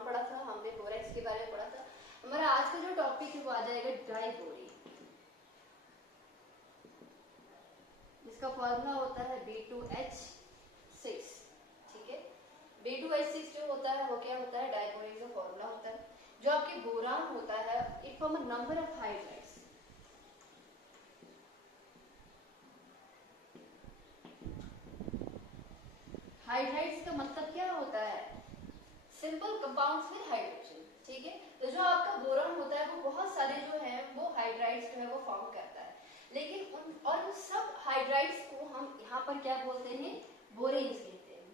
Boron पढ़ा था, हमने बोरेक्स के बारे में पढ़ा था। हमारा आज का जो टॉपिक है वो आ जाएगा डाइबोरेन, जिसका फॉर्मूला होता है B2H6। ठीक है, B2H6 जो होता है वो क्या होता है, डाइबोरेन का फॉर्मूला होता है। जो आपके बोरान होता है it form a number of hydrides. Hydrides का मतलब क्या होता है, सिंपल कंपाउंड्स विद हाइड्रोजन। ठीक है, तो जो आपका बोरान होता है वो बहुत सारे जो है वो हाइड्राइड्स जो है वो फॉर्म करता है, लेकिन उन सब हाइड्राइड्स को हम यहाँ पर क्या बोलते हैं, बोरेन्स कहते हैं।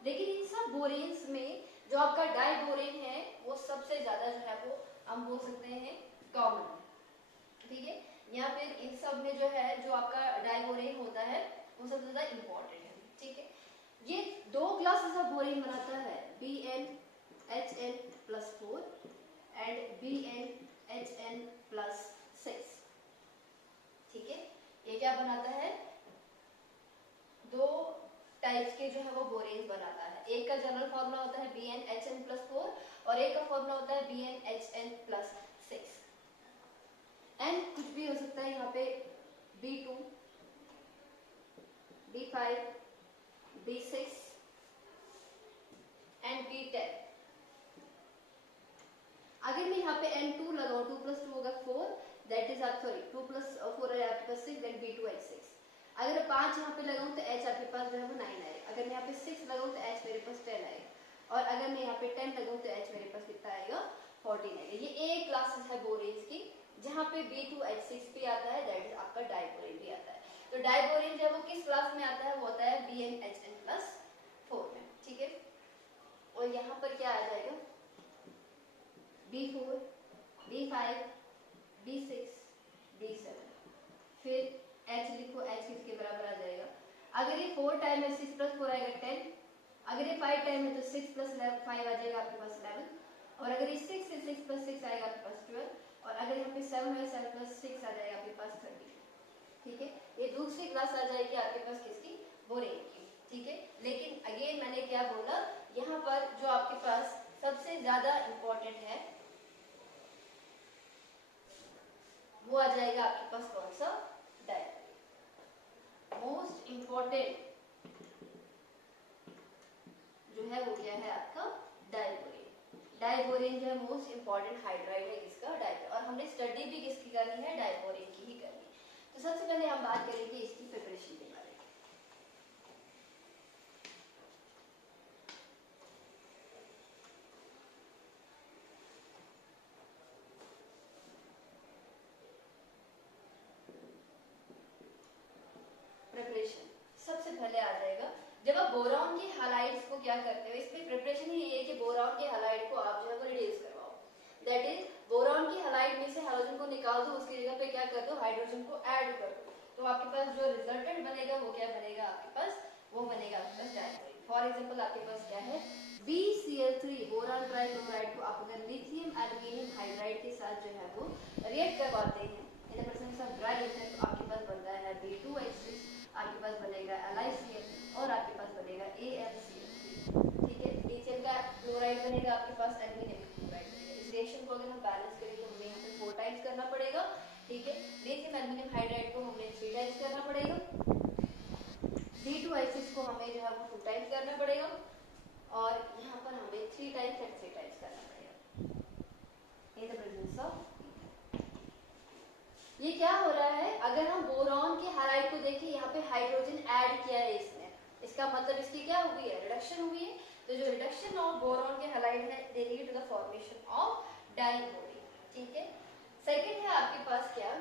लेकिन इन सब बोरेन्स में जो आपका डाइबोरेन है वो सबसे ज्यादा जो है वो हम बोल सकते हैं कॉमन है। ठीक है, या फिर इन सब में जो है जो आपका डाइबोरेन होता है वो सबसे ज्यादा इंपॉर्टेंट है। ठीक है, ये दो क्लासेस ऑफ बोरेन बनाता है, BnHn+4 एंड BnHn+6। ठीक है, ये क्या बनाता है, दो टाइप्स के जो है वो बोरेन्स बनाता है। एक का जनरल फॉर्मूला होता है BnHn+4 और एक का फॉर्मूला होता है BnHn+6। एंड कुछ भी हो सकता है यहाँ पे B2, B5, B6 and B10। अगर मैं यहाँ पे N2 लगाऊं, 2+2 होगा 4, दैट इज सॉरी 2+4 है आपके पास 6, दैट B2H6। अगर 5 यहाँ पे लगाऊं तो H आपके पास जो है वो 9 आएगा। अगर मैं यहाँ पे 6 लगाऊं तो H मेरे पास 10 आएगा, और अगर मैं यहाँ पे 10 लगाऊं तो H मेरे पास कितना आएगा, 14 आएगा। ये एक क्लासेस है बोरेन्स की, जहाँ पे B2H6 भी आता है, दैट इज आपका डाइबोरेन भी आता है। तो डाइबोरेन जो है वो किस क्लास में आता है, वो होता है BnHn+4 में। ठीक है, और यहाँ पर क्या आ जाएगा, B4, B5, B6, B7, फिर H लिखो, H किसके बराबर आ जाएगा, अगर ये 4 टाइम है 6+4 आएगा 10, अगर ये 5 टाइम है तो 6+5 आ जाएगा आपके पास 11, और अगर ये 6 है 6+6 आएगा आपके पास 12, और अगर यहाँ पे 7 है 7+6 आ जाएगा आपके पास 30। ठीक है, ये दूसरी क्लास आ जाएगी आपके पास किसकी, बोरेन की। ठीक है, लेकिन अगेन मैंने क्या बोला, यहाँ पर जो आपके पास सबसे ज्यादा इंपॉर्टेंट है वो आ जाएगा आपके पास कौन सा, डाइबोरेन। मोस्ट इंपॉर्टेंट जो है वो क्या है आपका, डाइबोरेन। डाइबोरेन जो है मोस्ट इंपॉर्टेंट हाइड्राइड है इसका, डाइबोरेन। और हमने स्टडी भी किसकी करनी है, डाइबोरेन की ही करनी है। तो सबसे पहले हम बात करेंगे इसकी प्रिपरेशन के बारे में। प्रिपरेशन सबसे पहले आ जाएगा, जब आप बोरॉन के हैलाइड्स को क्या करते हो, इसमें प्रिपरेशन ही ये है कि बोरॉन के हैलाइड को आप जो है वो रिड्यूस करवाओ। दैट इज बोरॉन की हैलाइड में से हाइड्रोजन को निकाल दो, उसकी जगह पे क्या कर दो, हाइड्रोजन को ऐड कर दो। तो आपके पास जो रिजल्टेंट बनेगा वो क्या बनेगा आपके पास, वो बनेगा आपके पास डाइबोरेन। फॉर एग्जांपल आपके पास क्या है, BCl3 बोरान ट्राइक्लोराइड को आप अगर लिथियम एल्युमिनियम हाइड्राइड के साथ जो है वो रिएक्ट करवाते हैं in the presence of dry lithium, तो आपके पास बनता है B2H6, आपके पास बनेगा LiCl, और आपके पास बनेगा AlCl3। ठीक है, लिथियम का क्लोराइड बनेगा आपके पास एल्युमिनियम क्लोराइड बनेगा। इस रिएक्शन को अगर हम बैलेंस करें तो हमें यहाँ पे 4 टाइम्स करना पड़ेगा। ठीक है, लिथियम एल्युमिनियम हाइड्राइड को हमें 3 टाइम्स करना पड़ेगा, B2H6 को हमें जो है वो 2 टाइम्स करना पड़ेगा, और यहाँ पर हमें 3 टाइम्स एंड 3 टाइम्स करना पड़ेगा इन द प्रेजेंस ऑफ। ये क्या हो रहा है, अगर हम बोरॉन के हैलाइड को देखें, यहाँ पे हाइड्रोजन ऐड किया है इसने, इसका मतलब इसकी क्या हुई है, रिडक्शन हुई है। तो जो रिडक्शन ऑफ बोरॉन के हैलाइड है they lead to the formation of diborane. ठीक है, सेकंड है आपके पास क्या,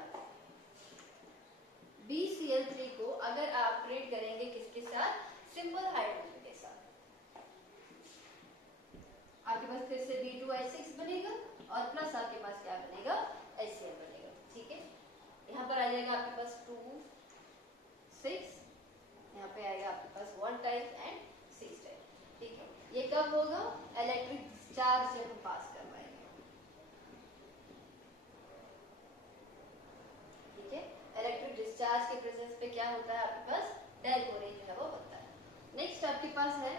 BCl3 को अगर आप ट्रीट करेंगे किसके साथ, सिंपल हाइड्रोजन के साथ, आपके पास फिर से B2H6 बनेगा, और प्लस आपके पास क्या बनेगा, HCl बनेगा। ठीक है, यहाँ पर आ जाएगा आपके पास 2, 6, यहाँ पे आएगा आपके पास 1 टाइप एंड 6 टाइप। ठीक है, ये कब होगा, इलेक्ट्रिक डिस्चार्ज जब हम पास करवाएंगे। ठीक है, इलेक्ट्रिक डिस्चार्ज के प्रेजेंस पे क्या होता है आपके पास, डाइबोरेन जो है वो बनता है। नेक्स्ट आपके पास है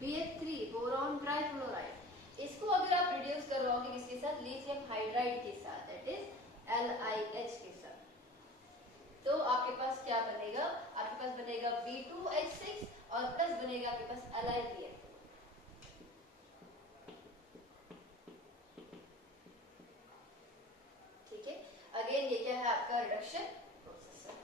BF3 बोरॉन ट्राइफ्लोराइड। इसको अगर आप रिड्यूस करवाओगे किसके साथ, लिथियम हाइड्राइड के साथ, दैट इज LiH के साथ, तो आपके पास क्या बनेगा, आपके पास बनेगा B2H6 और प्लस बनेगा आपके पास LiBF। ठीक है, अगेन ये क्या है आपका रिडक्शन प्रोसेस है,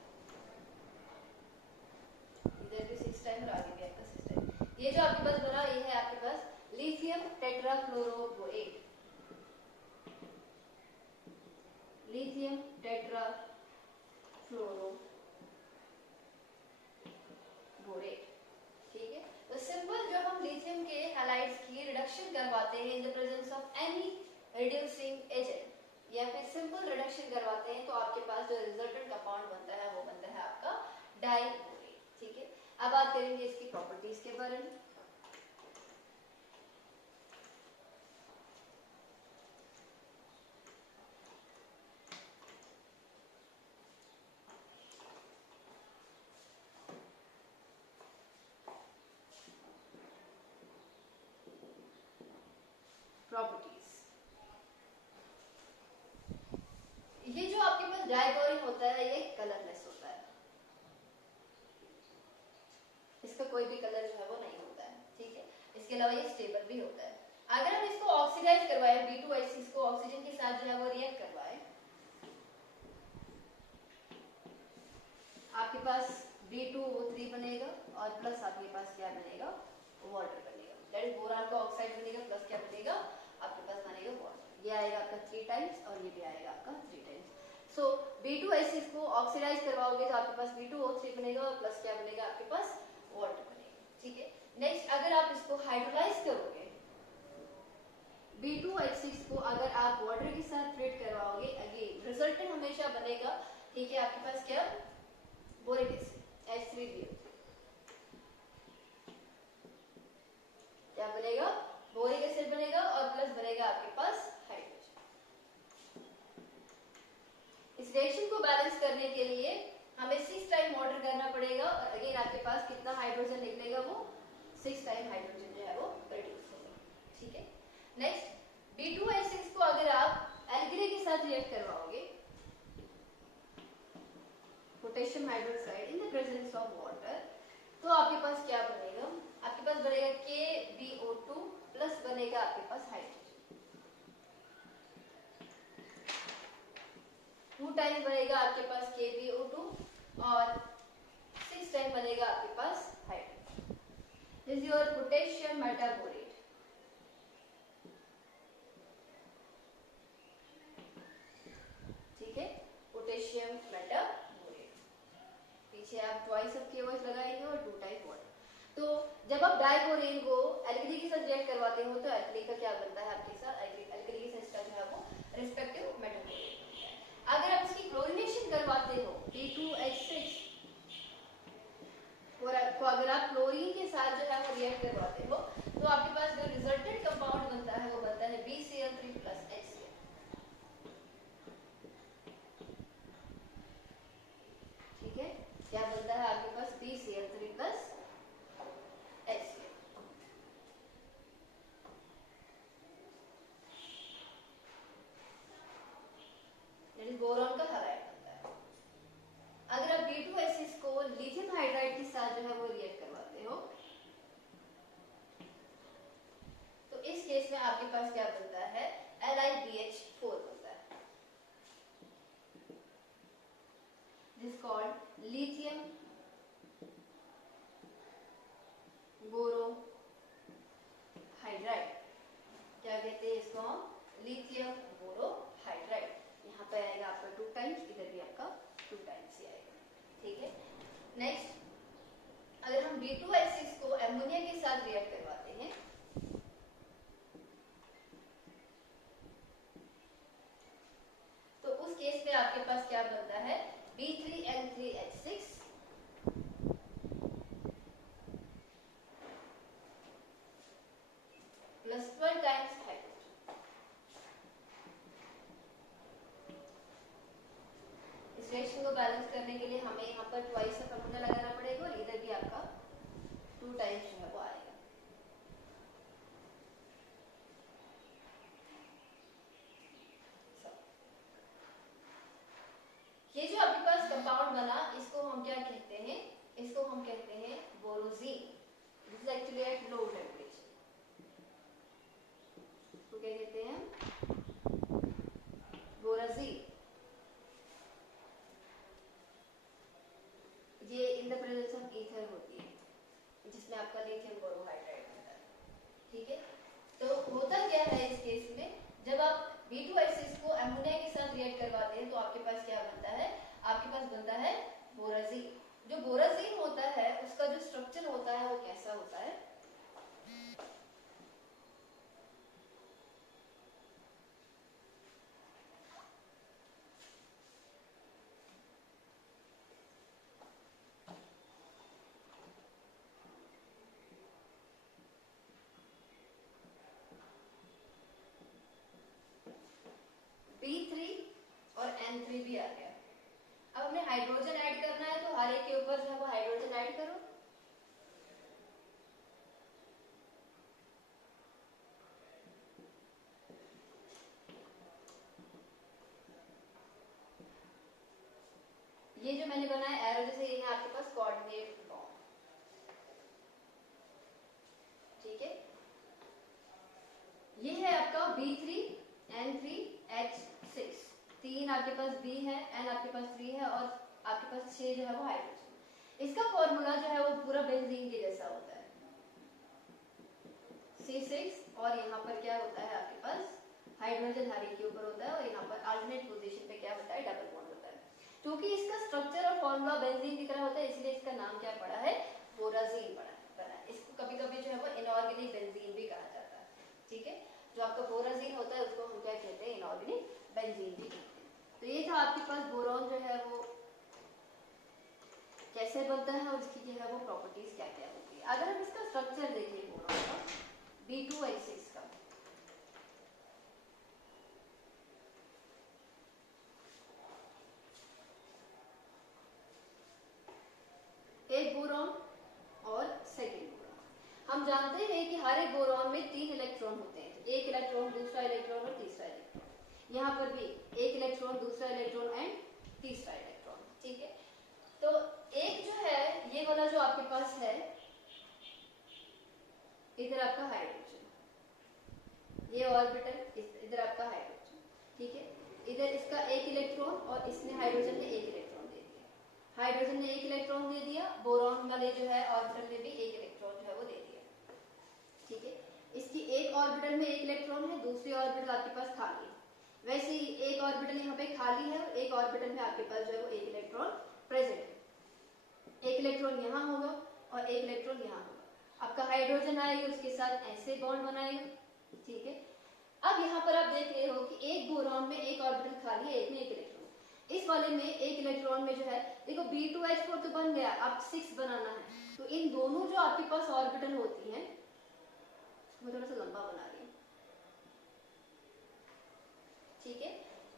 इधर भी 6 टाइम और आगे भी आपका 6 टाइम। ये जो आपके पास बना ये है आपके पास लिथियम टेट्राफ्लोरोबोरेट, लिथियम टेट्राफ्लोरोबोरेट। ठीक है, तो सिंपल जब हम लिथियम के हैलाइड्स की रिडक्शन करवाते हैं in the presence of any reducing agent या फिर सिंपल रिडक्शन करवाते हैं, तो आपके पास जो रिजल्टेंट कंपाउंड बनता है वो बनता है आपका डाइबोरेट। ठीक है, अब बात करेंगे इसकी प्रॉपर्टीज के बारे में। प्रॉपर्टीज, ये जो आपके पास डाइबोरिन होता है ये कलरलेस होता है, इसका कोई भी कलर जो है वो नहीं होता है। ठीक है, इसके अलावा ये स्टेबल भी होता है। अगर हम इसको ऑक्सीडाइज करवाएं, B2H6 को ऑक्सीजन के साथ जो है वो रिएक्ट करवाएं, आपके पास B2O3 बनेगा और प्लस आपके पास क्या बनेगा, वाटर बनेगा, दैट इज बोरान का ऑक्साइड बनेगा प्लस क्या बनेगा आपके पास बनेगा वाटर। ये आएगा आपका 3 टाइम्स और ये भी आएगा आपका 3 टाइम्स। सो B2H6 को ऑक्सीडाइज करवाओगे तो आपके पास B2O3 बनेगा और प्लस क्या बनेगा आपके पास वाटर बनेगा। ठीक है, नेक्स्ट अगर आप इसको हाइड्रोलाइज करोगे, B2H6 को अगर आप वाटर के साथ ट्रीट करवाओगे, अगेन रिजल्टेंट हमेशा बनेगा, ठीक है, आपके पास क्या बोरिक एसिड H3BO3, क्या बनेगा बोरिक एसिड बनेगा और प्लस बनेगा आपके पास हाइड्रोजन। इस रिएक्शन को बैलेंस करने के लिए हमें 6 टाइम वाटर करना पड़ेगा और अगेन आपके पास कितना हाइड्रोजन निकलेगा, वो 6 टाइम हाइड्रोजन जो है वो प्रोड्यूस होगा। ठीक है, नेक्स्ट B2H6 को अगर आप एल्गिने के साथ रिएक्ट करवाओगे, potassium hydroxide in the presence of water, तो आपके पास क्या बनेगा, आपके पास बनेगा KBO2 प्लस बनेगा आपके पास हाइड्रोजन, 2 टाइम बनेगा आपके पास KBO2 और 6 टाइम बनेगा आपके पास hydrogen. This is your potassium metaborate. ठीक है, पोटेशियम मेटाबोरेट, पीछे आप ट्वाइस ऑफ KOH लगाएंगे और 2 टाइम वाटर। तो जब आप डाइबोरेन को एल्कली के साथ रिएक्ट करवाते हो तो एल्कली का क्या बनता है आपके साथ, एल्कली के साथ इसका जो है वो रिस्पेक्टिव मेटाबोरेट बनता है। अगर आप इसकी क्लोरीनेशन करवाते हो B2H6 को अगर आप क्लोरीन के साथ जो है वो रिएक्ट करवाते हो, तो आपके पास जो रिजल्टेंट कंपाउंड बनता है वो बनता है BCl3 प्लस HCl। ठीक है, क्या बनता है आपके पास BCl3 plus HCl। That is boron का हैलाइड बनता है। अगर आप B2H6 को लिथियम हाइड्राइड के साथ जो है वो रिएक्ट करवाते हो, तो इस केस में आपके पास क्या बनता है, LiBH4 बनता है, this called lithium borohydride. क्या कहते हैं इसको हम, लिथियम बोरो हाइड्राइड। यहाँ पे आएगा आपका 2 टाइम्स, इधर भी आपका 2 टाइम्स ही आएगा। ठीक है, नेक्स्ट अगर हम B2H6 को एमोनिया के साथ रिएक्ट करवाते हैं, तो उस केस में आपके पास क्या बनता है, B3N3H6 प्लस 12 टाइम्स हाइड्रोजन। इस रिएक्शन को बैलेंस करने के लिए हमें यहाँ पर ट्वाइस ऑफ अमोनिया लगाना पड़ेगा और इधर भी आपका 2 टाइम्स जो है वो आएगा। बनता है बोराजीन। जो बोराजीन होता है उसका जो स्ट्रक्चर होता है वो कैसा होता है? B3 और N3 भी आ गया। अब हमें हाइड्रोजन ऐड करना है तो हर एक के ऊपर जो है वो हाइड्रोजन ऐड करो। ये जो मैंने बनाया एरो जैसे, ये है आपके पास कोऑर्डिनेट बॉन्ड, ठीक है। ये है आपका B3N3H6, 3 आपके पास B है, N आपके पास 3 है और आपके पास 6 जो है वो हाइड्रोजन। इसका फॉर्मूला जो है वो पूरा बेंजीन के जैसा होता है, C6 और यहाँ पर क्या होता है आपके पास हाइड्रोजन हर एक के ऊपर होता है और यहाँ पर अल्टरनेट पोजीशन पे क्या होता है डबल बॉन्ड होता है। क्योंकि इसका स्ट्रक्चर और फॉर्मूला बेंजीन की तरह होता है इसलिए इसका नाम क्या पड़ा है? बोराजीन बना है। इसको कभी-कभी जो है वो इनऑर्गेनिक बेंजीन भी कहा जाता है, ठीक है। जो आपका बोराजीन होता है उसको हम क्या कहते हैं? इनऑर्गेनिक बेंजीन भी कहते हैं। तो ये था आपके पास बोरॉन जो है वो कैसे बनता है और इसकी जो है वो प्रॉपर्टीज क्या क्या होती है। अगर हम इसका स्ट्रक्चर देखें बोरॉन का, B2H6 का, एक बोरॉन और सेकेंड बोरॉन। हम जानते हैं कि हर एक बोरॉन में 3 इलेक्ट्रॉन होते हैं, एक इलेक्ट्रॉन, दूसरा इलेक्ट्रॉन और तीसरा इलेक्ट्रॉन। यहाँ पर भी एक इलेक्ट्रॉन, दूसरा इलेक्ट्रॉन एंड तीसरा इलेक्ट्रॉन, ठीक है। तो एक जो है ये वाला जो आपके पास है, इधर आपका हाइड्रोजन, ये ऑर्बिटल, इधर आपका हाइड्रोजन, ठीक है। इधर इसका एक इलेक्ट्रॉन और इसने हाइड्रोजन ने एक इलेक्ट्रॉन दे दिया, हाइड्रोजन ने एक इलेक्ट्रॉन दे दिया, बोरॉन वाले जो है ऑर्बिटल में भी एक इलेक्ट्रॉन जो है वो दे दिया, ठीक है। इसकी एक ऑर्बिटल में एक इलेक्ट्रॉन है, दूसरी ऑर्बिटल आपके पास खाली है। वैसे ही एक ऑर्बिटल यहाँ पे खाली है और एक ऑर्बिटल में आपके पास जो है वो एक इलेक्ट्रॉन प्रेजेंट है। एक इलेक्ट्रॉन यहाँ होगा और एक इलेक्ट्रॉन यहाँ होगा। आपका हाइड्रोजन आएगा उसके साथ ऐसे बॉन्ड बनाएगा, ठीक है। अब यहाँ पर आप देख रहे हो कि एक बोरॉन में एक ऑर्बिटल खाली है, एक में एक इलेक्ट्रॉन। इस वाले में एक इलेक्ट्रॉन में जो है देखो B2H4 तो बन गया, अब 6 बनाना है। तो इन दोनों जो आपके पास ऑर्बिटल होती हैं, मैं थोड़ा सा लंबा बना रही हूँ, ठीक है।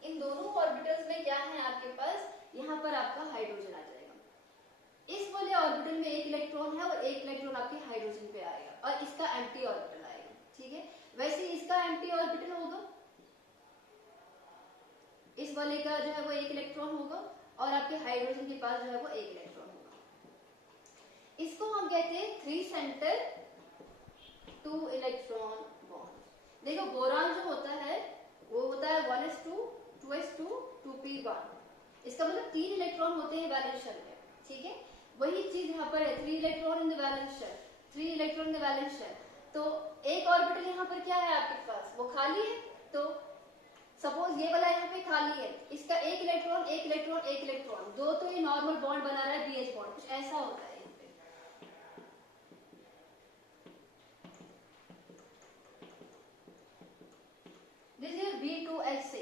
इन दोनों ऑर्बिटल्स में क्या है आपके पास, यहाँ पर आपका हाइड्रोजन आ जाएगा। इस वाले ऑर्बिटल में एक इलेक्ट्रॉन है और एक इलेक्ट्रॉन आपके हाइड्रोजन पे आएगा और इसका एम्प्टी ऑर्बिटल आएगा, ठीक है। वैसे इसका एम्प्टी ऑर्बिटल होगा, इस वाले का जो है वो एक इलेक्ट्रॉन होगा और आपके हाइड्रोजन के पास जो है वो एक इलेक्ट्रॉन होगा। इसको हम कहते हैं 3 सेंटर 2 इलेक्ट्रॉन बॉन्ड। देखो बोरॉन जो होता है वो होता है 1s2 2s2 2p1, इसका मतलब 3 इलेक्ट्रॉन होते हैं वैलेंस शेल में, ठीक है। वही चीज यहाँ पर है, 3 electron in the valence shell, 3 electron in the valence shell. तो एक ऑर्बिटल यहाँ पर क्या है आपके पास, वो खाली है। तो सपोज ये वाला यहाँ पे खाली है, इसका एक इलेक्ट्रॉन एक इलेक्ट्रॉन एक इलेक्ट्रॉन, दो तो ये नॉर्मल बॉन्ड बना रहा है BH बॉन्ड, कुछ ऐसा होता है यहाँ पे। This is B2H6।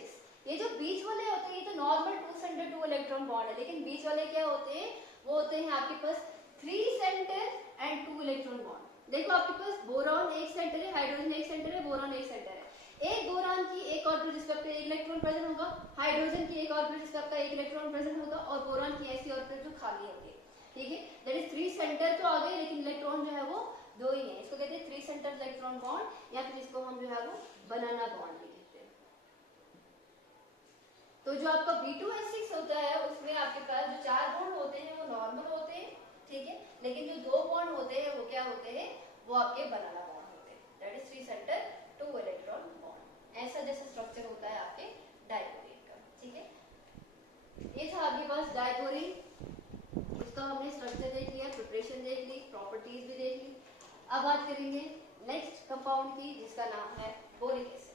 ये जो बीच वाले होते हैं ये तो नॉर्मल 2 सेंटर 2 इलेक्ट्रॉन बॉन्ड है, लेकिन बीच वाले क्या होते हैं, वो होते हैं आपके पास 3 सेंटर एंड 2 इलेक्ट्रॉन बॉन्ड। देखो आपके पास बोरॉन एक सेंटर है, हाइड्रोजन एक सेंटर है, बोरॉन एक सेंटर है। एक बोरॉन की एक ऑर्बिटल जिसका आपका एक इलेक्ट्रॉन प्रेजेंट होगा, हाइड्रोजन की एक ऑर्बिटल जिसका आपका एक इलेक्ट्रॉन प्रेजेंट होगा और बोरॉन की ऐसी ऑर्बिटल जो खाली होगी, ठीक है। दैट इज 3 सेंटर तो आ गए लेकिन इलेक्ट्रॉन जो है वो 2 ही है। इसको कहते हैं 3 सेंटर इलेक्ट्रॉन बॉन्ड या फिर इसको हम जो है वो बनाना बॉन्ड भी कहते हैं। तो जो आपका B2H6 होता है उसमें आपके पास जो 4 बॉन्ड होते हैं वो नॉर्मल होते हैं, ठीक है। लेकिन जो 2 बॉन्ड होते हैं वो क्या होते हैं, वो आपके बनाना बॉन्ड होते हैं। That is 3 centre 2 electron bond. ऐसा जैसा स्ट्रक्चर होता है आपके डायकोरिन का, ठीक है। ये था आपके पास डायकोरिन, इसका हमने स्ट्रक्चर देख लिया, प्रिपरेशन देख ली, प्रॉपर्टीज भी देख ली। अब बात करेंगे नेक्स्ट कंपाउंड की जिसका नाम है बोरिक एसिड।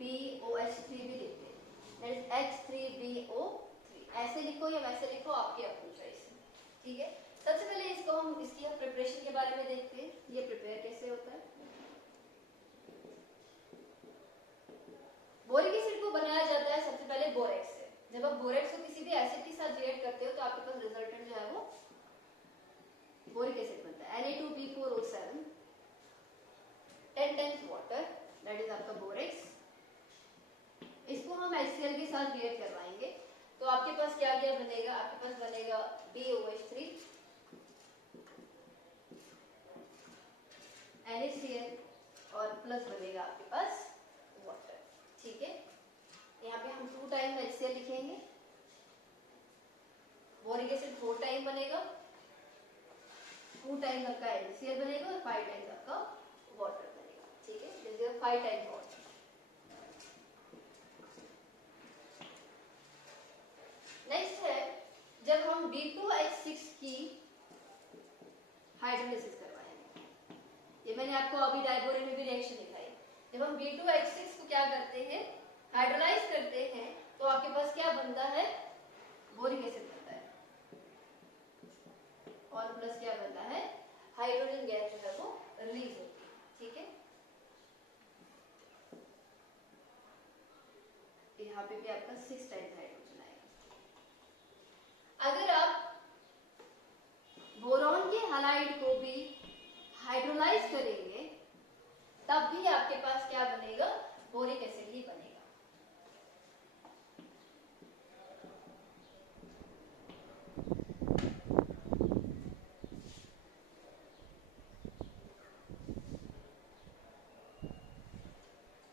BOH3 भी लिखते हैं, दैट इज H3BO3। ऐसे लिखो या वैसे लिखो, आपकी अपनी चॉइस है, ठीक है। सबसे पहले इसको हम इसकी प्रिपरेशन के बारे में देखते हैं, ये प्रिपेयर कैसे होता है। बोरिक एसिड को बनाया जाता है सबसे पहले बोरेक्स से। जब आप बोरेक्स को किसी भी एसिड के साथ रिएक्ट करते हो तो आपके पास रिजल्टेंट जो है वो बोरिक एसिड बनता है, Na2B4O7 10 times water, that is आपका बोरेक्स। इसको हम HCl के साथ रिएक्ट करवाएंगे तो आपके पास क्या क्या बनेगा, आपके पास बनेगा BOH3 NaCl और प्लस बनेगा आपके पास वाटर, ठीक है। यहाँ पे हम 2 टाइम HCl लिखेंगे, बोरिक एसिड 4 टाइम बनेगा, 2 टाइम आपका NaCl बनेगा और 5 टाइम्स आपका वाटर बनेगा, ठीक है। This is 5 times water. Next है जब हम B2H6 की हाइड्रोलिसिस करवाएंगे, ये मैंने आपको अभी डाइबोरेन में भी रिएक्शन दिखाई। जब हम B2H6 को क्या करते हैं, हाइड्रोलाइज करते हैं तो आपके पास क्या बनता है, बोरिक एसिड बनता है और प्लस क्या बनता है, हाइड्रोजन गैस जो है वो रिलीज होती है, ठीक है। यहाँ पे भी आपका 6 टाइम्स हाइड्रोजन आएगा। अगर आप बोरॉन के हैलाइड को भी हाइड्रोलाइज करेंगे तब भी आपके पास क्या बनेगा, बोरिक एसिड ही बनेगा।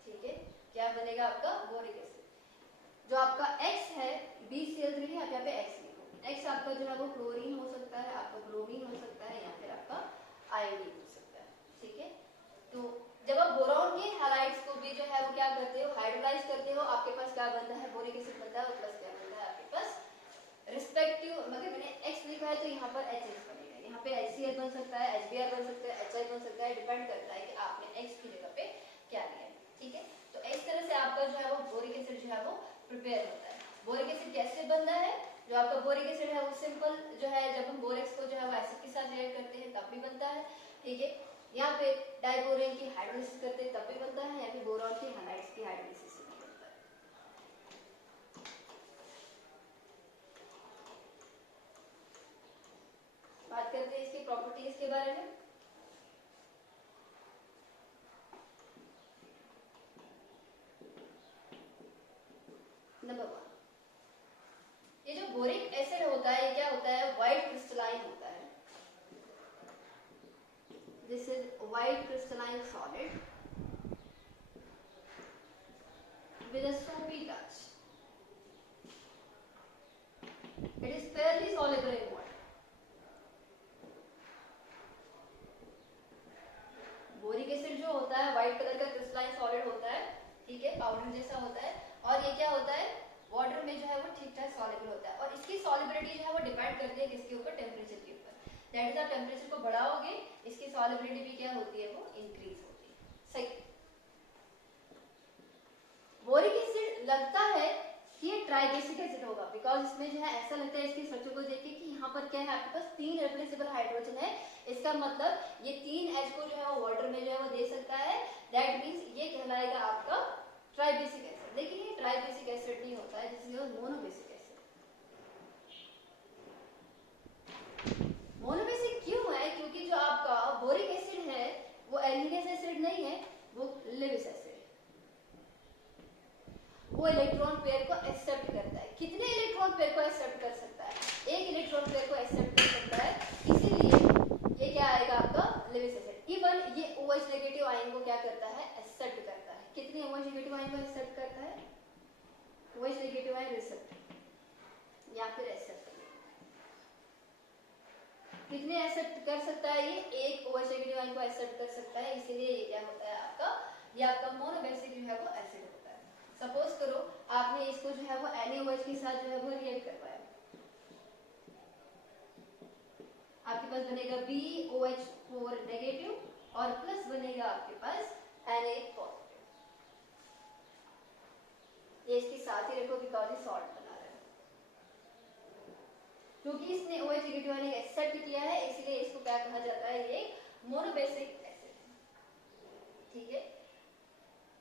ठीक है, क्या बनेगा आपका, बोरिक एसिड। जो आपका X है BCl3 है, आप यहाँ पे X लिखो। X आपका जो है वो क्लोरीन हो सकता है, आपका ब्रोमीन हो सकता है या फिर आपका आयोडीन हो सकता है, ठीक है। तो जब आप बोरॉन के हैलाइड्स को भी जो है वो क्या करते हो, हाइड्रोलाइज करते हो, आपके पास क्या बनता है, बोरिक एसिड बनता है और प्लस क्या बनता है आपके पास रिस्पेक्टिव, मतलब मैंने X लिखा है तो यहाँ पर HH बनेगा, यहाँ पे HCl बन सकता है, HBr बन सकता है, HI बन सकता है, डिपेंड करता है कि आपने X की जगह पे क्या लिया है, ठीक है। तो इस तरह से आपका जो है वो बोरिक एसिड जो है वो प्रिपेयर होता है। बोरिक एसिड कैसे बनता है, जो आपका बोरिक एसिड है वो सिंपल जो है, जब हम बोरेक्स को जो है वो एसिड के साथ रिएक्ट करते हैं तब भी बनता है, ठीक है। यहाँ पे डाइबोरेन की हाइड्रोलिसिस करते हैं तब भी बनता है, या फिर बोरॉन के हैलाइड्स की हाइड्रोलिसिस से भी बनता है। बात करते हैं इसकी प्रॉपर्टीज के बारे में। नंबर 1, ये जो बोरिक एसिड होता है ये क्या होता है, व्हाइट क्रिस्टलाइन होता है। This is white crystalline solid with a soapy touch. It is fairly soluble in water. Boric acid जो होता है व्हाइट कलर का क्रिस्टलाइन सॉलिड होता है, ठीक है, पाउडर जैसा होता है, और ये क्या होता है, वाटर में जो है वो ठीक ठाक सॉल्युबल होता है। और इसकी सॉल्युबिलिटी जो है वो डिपेंड करती है किसके ऊपर, टेम्परेचर के ऊपर। दैट इज आप टेम्परेचर को बढ़ाओगे इसकी सॉल्युबिलिटी भी क्या होती है, वो इंक्रीज होती है, सही। बोरिक एसिड लगता है कि ये ट्राइबेसिक एसिड होगा, बिकॉज इसमें जो है ऐसा लगता है इसकी स्ट्रक्चर को देख के कि यहाँ पर क्या है, आपके पास 3 रिप्लेसेबल हाइड्रोजन है। इसका मतलब ये 3 H को जो है वो वाटर में जो है वो दे सकता है, दैट मीन्स ये कहलाएगा आपका ट्राइबेसिक एसिड। लेकिन ये ट्राइबेसिक एसिड नहीं होता है, जिसमें मोनोबेसिक एसिड। मोनोबेसिक क्यों है, क्योंकि जो आपका बोरिक एसिड है वो एल्यूमिनियस एसिड नहीं है, वो लेविस एसिड, वो इलेक्ट्रॉन पेयर को एक्सेप्ट करता है। कितने इलेक्ट्रॉन पेयर को एक्सेप्ट कर सकता है, एक इलेक्ट्रॉन पेयर को एक्सेप्ट कर सकता है, इसीलिए ये क्या आएगा आपका लेविस एसिड। इवन ये OH नेगेटिव आयन को क्या करता है, एक्सेप्ट करता है। कितने OH नेगेटिव आयन को एक्सेप्ट करता है, OH नेगेटिव आयन रिसेप्ट या फिर एक्सेप्ट, कितने एक्सेप्ट कर सकता है, ये एक OH नेगेटिव आयन को एक्सेप्ट कर सकता है, इसीलिए ये क्या होता है आपका, ये आपका मोनोबेसिक जो है वो एसिड होता है। सपोज करो आपने इसको जो है वो NaOH के साथ जो है वो रिएक्ट करवाया, आपके पास बनेगा BOH4 नेगेटिव और प्लस बनेगा आपके पास Na पॉजिटिव। ये इसके साथ ही रखो बिकॉज ये सॉल्ट बना रहा है। क्योंकि इसने OH नेगेटिव आयन एक्सेप्ट किया है इसलिए इसको क्या कहा जाता है, ये मोनोबेसिक एसिड। ठीक है,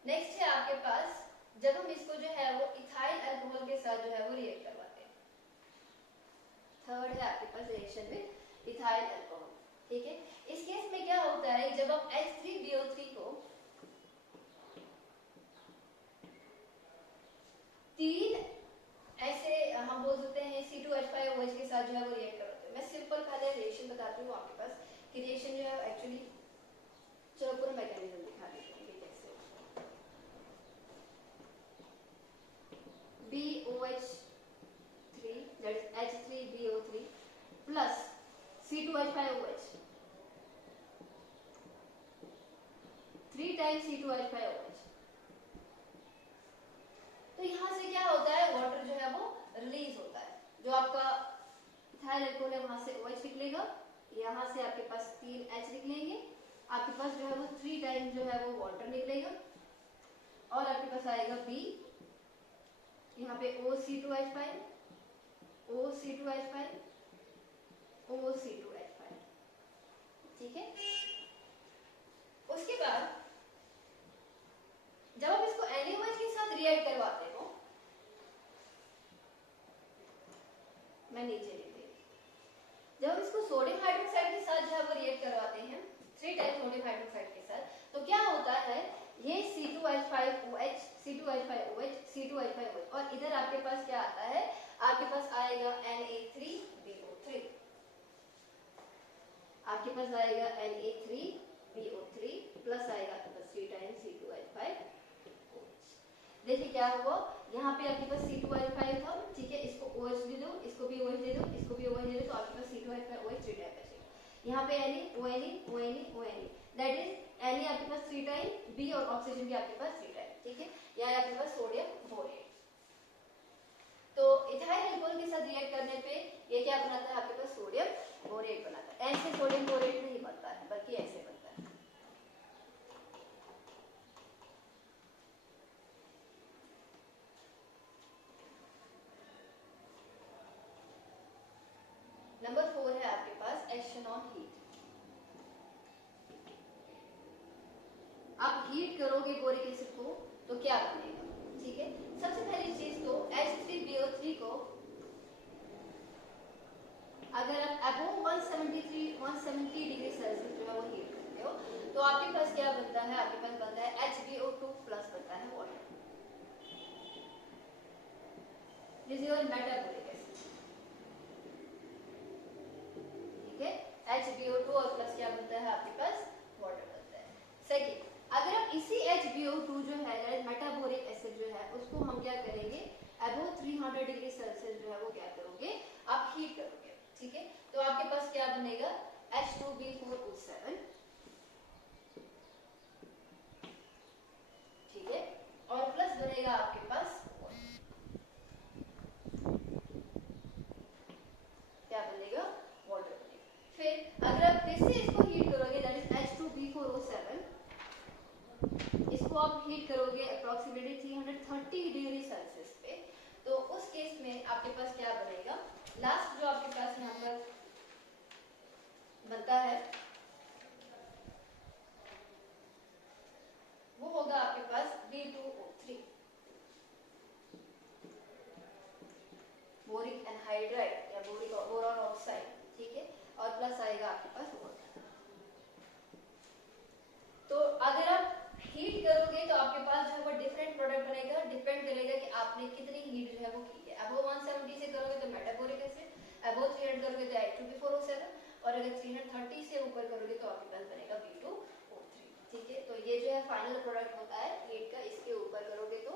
नेक्स्ट है आपके पास जब हम इसको जो है वो इथाइल अल्कोहल के साथ जो है वो रिएक्ट करवाते हैं। थर्ड है आपके पास रिएक्शन विद इथाइल अल्कोहल। ठीक है, इस केस में क्या होता है, जब हम H3BO3 को 3 ऐसे हम बोल सकते हैं C2H5OH के साथ जो है वो रिएक्ट करवाते हैं। मैं सिंपल पहले रिएक्शन बताती हूँ आपके पास कि रिएक्शन जो है एक्चुअली, चलो पूरा मैकेनिज्म दिखा देती हूँ कि कैसे। BOH3 that is H3BO3 plus C2H5OH 3 times C2H5OH। तो यहाँ से क्या होता है, वाटर जो है वो रिलीज होता है। जो आपका इथाइल अल्कोहल है वहां से OH निकलेगा, यहाँ से आपके पास 3 H निकलेंगे, आपके पास जो है वो 3 टाइम जो है वो वाटर निकलेगा और आपके पास आएगा B, यहाँ पे OC2H5 OC2H5 OC2H5। ठीक है, उसके बाद जब आप इसको NaOH के साथ रिएक्ट करवाते हो, मैं नीचे लिख देती, जब हम इसको सोडियम हाइड्रोक्साइड के साथ जो है वो रिएक्ट करवाते हैं 3 टाइम सोडियम हाइड्रोक्साइड के साथ, तो क्या होता है, ये C2H5OH C2H5OH C2H5OH और इधर आपके पास क्या आता है, आपके पास आएगा Na3BO3, आपके पास आएगा Na3BO3 प्लस आएगा आपके पास 3 टाइम C2H5। देखिए क्या हुआ, यहाँ पे आपके पास C2H5 था, ठीक है, इसको OH दे दो, इसको भी OH दे दो, इसको भी OH दे दो, तो आपके पास C2H5OH 3 टाइम बचेगा। यहाँ पे Na दैट इज Na आपके पास 3 टाइम, B और ऑक्सीजन भी आपके पास 3 टाइम। ठीक है, यहाँ आपके पास सोडियम बोरेट। तो इथाइल अल्कोहल के साथ रिएक्ट करने पे ये क्या बनाता है, आपके पास सोडियम बोरेट बनाता है। ऐसे सोडियम बोरेट नहीं बनता है, बल्कि ऐसे बनता है। नंबर 4 है आपके पास एक्शन ऑन हीट। आप हीट करोगे बोरिक एसिड को तो क्या बनेगा, ठीक है। सबसे पहली चीज तो H3BO3 को अगर आप अबोव 170 डिग्री सेल्सियस जो है वो हीट करते हो तो आपके पास क्या बनता है, आपके पास बनता है HBO2 प्लस बनता है water. This is your metabolic acid, ठीक है। HBO2 और प्लस क्या बनता है, आपके पास वाटर बनता है। सेकंड, अगर आप इसी HBO2 जो है मेटाबॉलिक एसिड जो है उसको हम क्या करेंगे, अबोव 300 डिग्री सेल्सियस जो है वो क्या करोगे, आप हीट करोगे, ठीक है। तो आपके पास क्या बनेगा, H2B4O7, ठीक है, और प्लस बनेगा आपके पास क्या बनेगा, वाटर बनेगा। फिर अगर आप फिर से इसको हीट करोगे दैट इज H2B4O7, इसको आप हीट करोगे अप्रोक्सीमेटली 330 डिग्री सेल्सियस पे, तो उस केस में आपके पास क्या बनेगा, लास्ट जो आपके पास यहाँ पर बनता है वो होगा आपके पास B2O3, बोरिक एनहाइड्राइड या बोरॉन ऑक्साइड, ठीक है, और प्लस आएगा आपके पास वाटर। तो अगर आप हीट करोगे तो आपके पास जो है वो डिफरेंट प्रोडक्ट बनेगा, डिपेंड करेगा कि आपने कितनी हीट जो है वो की है। अबोव 170 से करोगे तो मेटाबॉलिक एसिड, अबोव 300 करोगे तो H2B4O7, और अगर 330 से ऊपर करोगे तो आपके पास बनेगा B2O3, ठीक है। तो ये जो है फाइनल प्रोडक्ट होता है हीट का, इसके ऊपर करोगे तो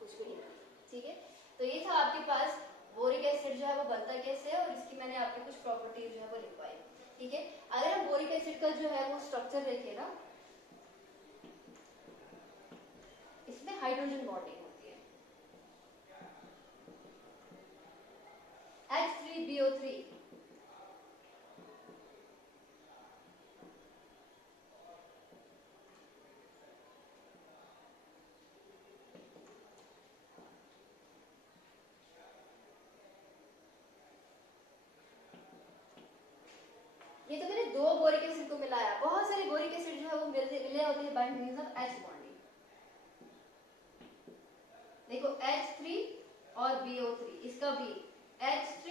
कुछ भी नहीं बनेगा, ठीक है। तो ये था आपके पास बोरिक एसिड जो है वो बनता कैसे है, और इसकी मैंने आपके कुछ प्रॉपर्टीज जो है वो लिखवाई, ठीक है। अगर हम बोरिक एसिड का जो है वो स्ट्रक्चर देखें ना, इसमें हाइड्रोजन बॉन्डिंग होती है, H3BO3, बोरिक एसिड जो है वो मिले होते हैं by means of H bonding. देखो H3 और BO3, इसका भी H3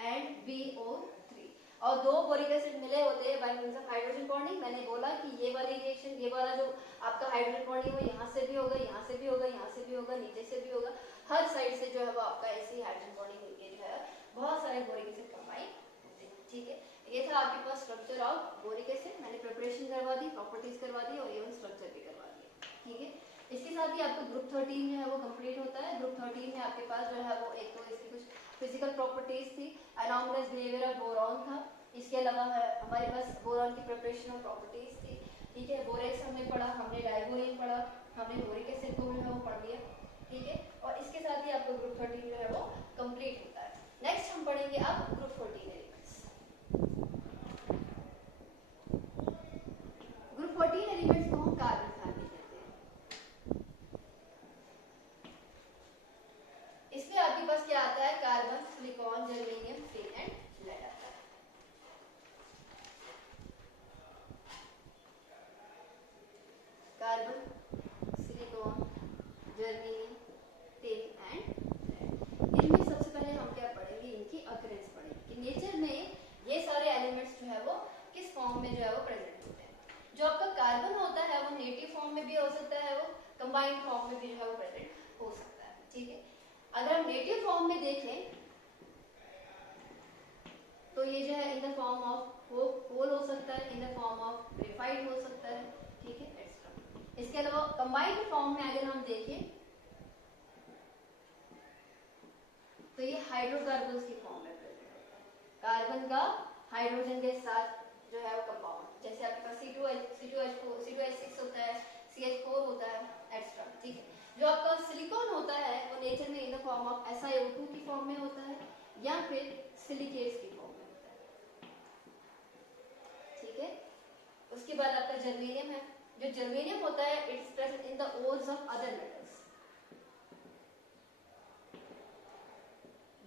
एंड BO3, और दो बोरिक एसिड मिले होते हैं by means of hydrogen bonding. मैंने बोला कि ये वाली रिएक्शन, ये वाला जो आपका हाइड्रोजन बॉन्डिंग वो यहाँ से भी होगा, यहाँ से भी होगा, यहाँ से भी होगा, नीचे से भी होगा, हर साइड से जो है वो आपका ऐसी हाइड्रोजन बॉन्डिंग होगी, जो है बहुत सारे बोरिक एसिड कंबाइन होते हैं। ठीक है, ये था आपके पास स्ट्रक्चर ऑफ बोरिक एसिड। मैंने प्रिपरेशन करवा दी, प्रॉपर्टीज करवा दी और इवन स्ट्रक्चर भी करवा दिया। ठीक है, इसके साथ ही आपका ग्रुप 13 जो है वो कंप्लीट होता है। ग्रुप 13 में आपके पास जो है वो एक तो इसकी कुछ फिजिकल प्रॉपर्टीज थी, एनॉमलस बिहेवियर ऑफ बोरॉन था, इसके अलावा हमारे पास बोरॉन की प्रिपरेशन और प्रॉपर्टीज थी। ठीक है, बोरेक्स हमने पढ़ा, हमने डाइबोरिन पढ़ा, हमने बोरिक एसिड को जो है वो पढ़ लिया। ठीक है, और इसके साथ ही आपका ग्रुप 13 जो है वो कंप्लीट होता है। नेक्स्ट हम पढ़ेंगे अब ग्रुप 14 एलिमेंट्स। ग्रुप 14 एलिमेंट्स को हम कार्बन फैमिली कहते हैं। इसमें आपके पास क्या आता है? Carbon, silicon, germanium, tin and lead आता है। Carbon, silicon, germanium, tin and lead. इनमें सबसे पहले हम क्या पढ़ेंगे? इनकी अकरेंस पढ़ेंगे कि नेचर में ये सारे एलिमेंट्स जो है वो किस फॉर्म में जो है वो प्रेजेंट होते हैं। जो आपका कार्बन होता है वो नेटिव फॉर्म में भी हो सकता है, वो कंबाइंड फॉर्म में भी जो है वो प्रेजेंट हो सकता है। ठीक है, अगर हम नेटिव फॉर्म में देखें तो ये जो है in the form of hole हो सकता है, in the form of graphite हो सकता है। ठीक है, एक्स्ट्रा। इसके अलावा कंबाइंड फॉर्म में अगर हम देखें तो ये हाइड्रोकार्बन्स की फॉर्म में प्रेजेंट होता है। कार्बन का हाइड्रोजन के साथ जो है वो कंपाउंड, जैसे आपके पास C2H6 होता है, CH4 होता है, एक्स्ट्रा। ठीक है, जो आपका सिलिकॉन होता है वो नेचर में इन द फॉर्म ऑफ SiO2 की फॉर्म में होता है या फिर सिलिकेट्स की फॉर्म में होता है। ठीक है, उसके बाद आपका जर्मेनियम है। जो जर्मेनियम होता है it is present in the ores of other metals.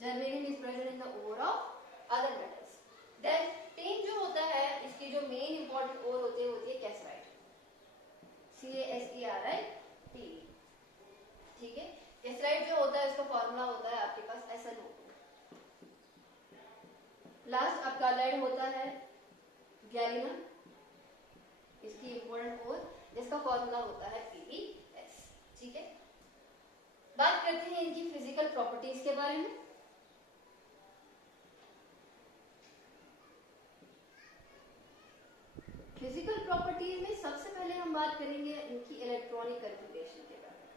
Germanium is present in the ore of other metals. Then tin जो होता है इसकी जो मेन इंपॉर्टेंट ओर होती है कैसराइट, CaSeRite। ठीक है, कैसराइट जो होता है इसका फॉर्मूला होता है आपके पास SnO2। लास्ट आपका लेड होता है गैलियम, इसकी इंपॉर्टेंट ओर जिसका फॉर्मूला होता है PbS। ठीक है, बात करते हैं इनकी फिजिकल प्रॉपर्टीज के बारे में। फिजिकल प्रॉपर्टीज में सबसे पहले हम बात करेंगे इनकी इलेक्ट्रॉनिक कॉन्फ़िगरेशन के बारे में।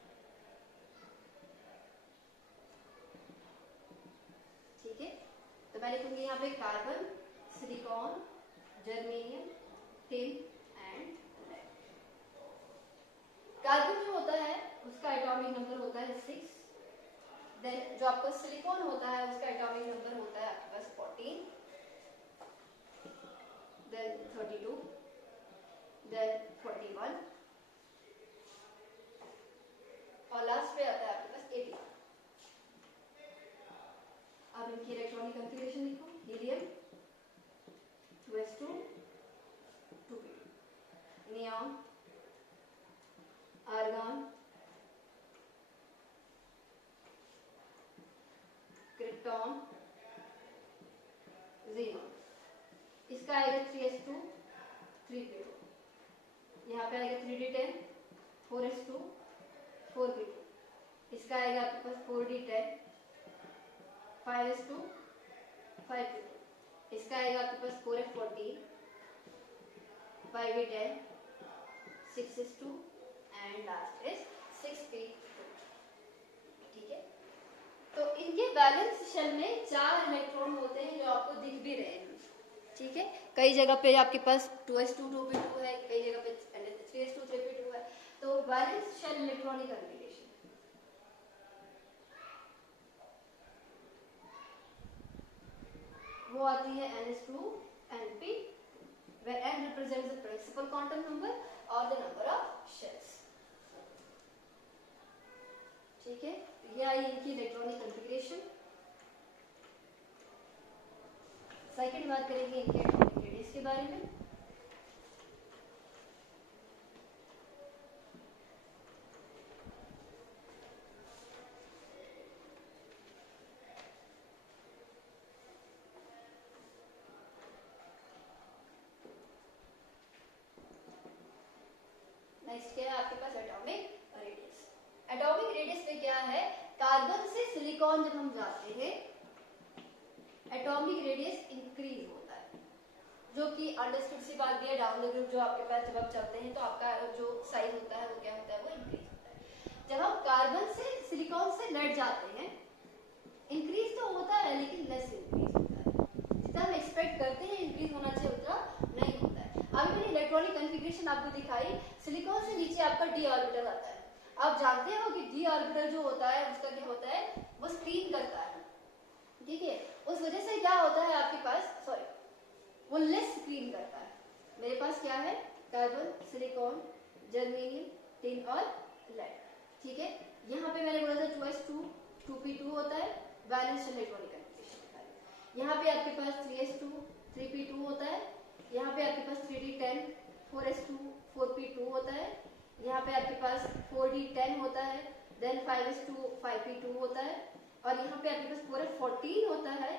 ठीक है, तो मैं लिखूंगी यहाँ पे carbon, silicon, germanium, tin and lead. Carbon जो होता है उसका एटॉमिक नंबर होता है 6। देन जो आपका सिलिकॉन होता है उसका एटॉमिक नंबर होता है आपके पास 14, देन 32, देन 41 और लास्ट पे आता है आपके पास 81। अब इनकी इलेक्ट्रॉनिक कॉन्फ़िगरेशन लिखो। Helium 2s2 2p2, neon, argon, krypton, xenon. इसका आएगा 3s2 3p2, यहाँ पे आएगा 3d10 4s2 4p2, इसका आएगा आपके पास 4d10 5s2 5p2, इसका आएगा आपके पास 4f14 5d10 6s2 and last is 6p2। ठीक है, तो इनके बैलेंस शेल में 4 इलेक्ट्रॉन होते हैं जो आपको दिख भी रहे हैं। ठीक है, कई जगह पे आपके पास 2s2 2p2 है, कई जगह पे 3s2 3p2 है। तो बैलेंस शेल इलेक्ट्रॉनिक कॉन्फ़िगरेशन वो आती है NS2 NP, where N represents the principal quantum number or the number of shells। ठीक है, ये आई इनकी इलेक्ट्रॉनिक कॉन्फ़िगरेशन। सेकंड बात करेंगे इनके एटॉमिक रेडियस के बारे में। नेक्स्ट क्या है आपके पास एटॉमिक रेडियस। एटॉमिक रेडियस में क्या है, कार्बन से सिलिकॉन जब हम जाते हैं एटॉमिक रेडियस इंक्रीज होता है, जो कि अंडरस्टूड सी बात भी है। डाउन द ग्रुप जो आपके पास जब आप चलते हैं तो आपका जो साइज होता है वो क्या होता है, वो इंक्रीज होता है। जब हम कार्बन से सिलिकॉन से लड़ जाते हैं इंक्रीज तो होता है लेकिन लेस इंक्रीज होता है, जितना हम एक्सपेक्ट करते हैं इंक्रीज होना चाहिए उतना नहीं होता है। अभी मैंने इलेक्ट्रॉनिक कॉन्फ़िगरेशन आपको दिखाई, सिलिकॉन से नीचे आपका डी ऑर्बिटल आता है। आप जानते हो कि डी ऑर्बिटल जो होता है उसका क्या होता है, वो स्क्रीन करता है, ठीक है। उस वजह से क्या होता है आपके पास, सॉरी वो लेस स्क्रीन करता है। मेरे पास क्या है, कार्बन, सिलिकॉन, जर्मेनियम, टिन और लेड, ठीक है। यहाँ पे मैंने बोला था 2s2 2p2 होता है, बैलेंस इलेक्ट्रॉनिक कॉन्फ़िगरेशन। यहाँ पे आपके पास 3s2 3p2 होता है, यहाँ पे आपके पास 3d10 4s2 4p2 होता है, यहाँ पे आपके पास 4d10 होता है, देन 5s2 5p2 होता है, और यहाँ पे आपके पास पूरा 14 होता है,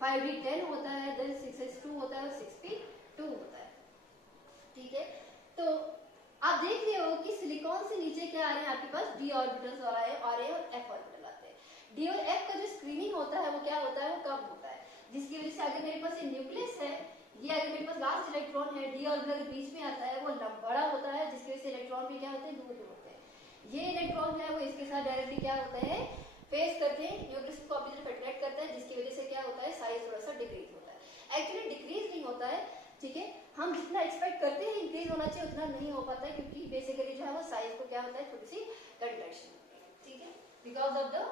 5d10 होता है, देन 6s2 होता है और 6p2 होता है, ठीक है। तो आप देख रहे हो कि सिलिकॉन से नीचे क्या आ रहे हैं आपके पास, डी ऑर्बिटल्स आ रहे हैं और एफ ऑर्बिटल आते हैं। डी और एफ का जो स्क्रीनिंग होता है वो क्या होता है, वो कम होता है, जिसकी वजह से अगर मेरे पास ये न्यूक्लियस है, ये अगर मेरे पास लास्ट इलेक्ट्रॉन है, डी ऑर्बिटल के बीच में आता है, वो बड़ा होता है, जिसकी वजह से इलेक्ट्रॉन भी क्या होते हैं, दूर दूर होते हैं। ये इलेक्ट्रॉन है वो इसके साथ डायरेक्टली क्या होता है, फेस करके न्यूक्लियस को अपनी तरफ अट्रैक्ट करता है, जिसकी वजह से क्या होता है, साइज थोड़ा सा डिक्रीज होता है। एक्चुअली डिक्रीज नहीं होता है, ठीक है। हम जितना एक्सपेक्ट करते हैं इंक्रीज होना चाहिए उतना नहीं हो पाता है, क्योंकि बेसिकली जो है वो साइज को क्या होता है, थोड़ी सी कंट्रैक्शन होती है, ठीक है, because of the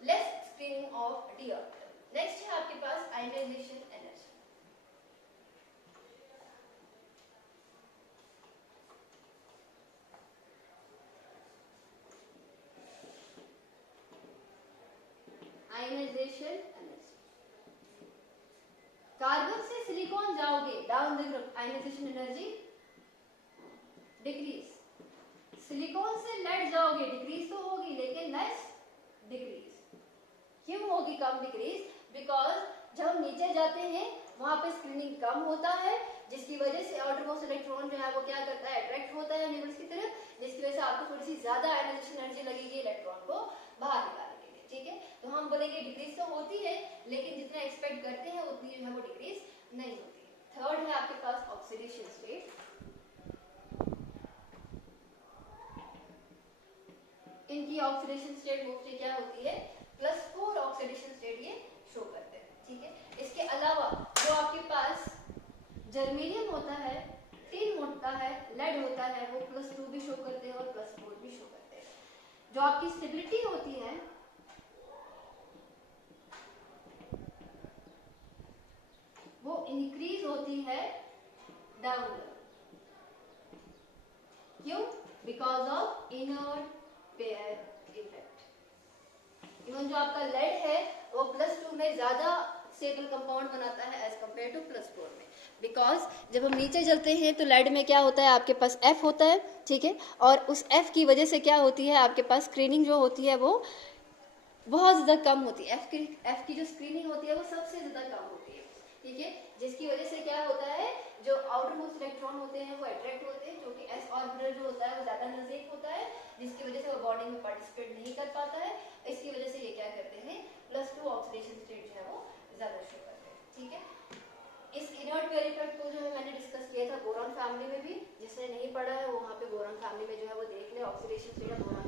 less screening of d orbital. Next है आपके पास ionization energy. Ionization energy, carbon से सिलिकॉन जाओगे down the group, ionization energy decrease. Silicon से लेड जाओगे डिक्रीज तो होगी लेकिन लेस डिक्रीज। क्यों होगी कम डिक्रीज, बिकॉज जब हम नीचे जाते हैं वहां पे स्क्रीनिंग कम होता है, जिसकी वजह से आउटर मोस्ट इलेक्ट्रॉन जो है वो क्या करता है, अट्रैक्ट होता है न्यूक्लियस की तरफ, जिसकी वजह से आपको थोड़ी सी ज्यादा आयनाइजेशन एनर्जी लगेगी इलेक्ट्रॉन को बाहर निकालने के लिए, ठीक है। तो हम बोलेंगे डिक्रीज तो होती है लेकिन जितना एक्सपेक्ट करते हैं उतनी जो है वो डिक्रीज नहीं होती। थर्ड है आपके पास ऑक्सीडेशन स्टेट। इनकी ऑक्सीडेशन स्टेट मोस्टली क्या होती है, +4 ऑक्सीडेशन स्टेट ये शो करते हैं, ठीक है। इसके अलावा जो आपके पास जर्मेनियम होता है, टिन होता है, लेड होता है, वो +2 भी शो करते हैं और +4 भी शो करते हैं। जो आपकी स्टेबिलिटी होती है वो इंक्रीज होती है डाउनवर्ड। क्यों, because of inert pair effect. Even जो आपका लेड है वो +2 में ज्यादा स्टेबल कंपाउंड बनाता है एज कंपेयर टू +4 में, बिकॉज जब हम नीचे चलते हैं तो लेड में क्या होता है, आपके पास F होता है, ठीक है, और उस F की वजह से क्या होती है, आपके पास स्क्रीनिंग जो होती है वो बहुत ज्यादा कम होती है। F की जो स्क्रीनिंग होती है वो सबसे ज्यादा कम होती है, ठीक है, जिसकी वजह से क्या होता है, जो आउटर मोस्ट इलेक्ट्रॉन होते हैं वो अट्रैक्ट होते हैं, जो कि s ऑर्बिटल जो होता है वो ज्यादा नजदीक होता है, जिसकी वजह से वो बॉन्डिंग में पार्टिसिपेट नहीं कर पाता है। इसकी वजह से ये क्या करते हैं, +2 ऑक्सीडेशन स्टेट जो है वो ज्यादा शो करते हैं, ठीक है। इस इनर्ट पेयर इफेक्ट को जो है मैंने डिस्कस किया था बोरॉन फैमिली में भी, जिसने नहीं पढ़ा है वो वहाँ पे बोरॉन फैमिली में जो है वो देख ले, ऑक्सीडेशन स्टेट बोरॉन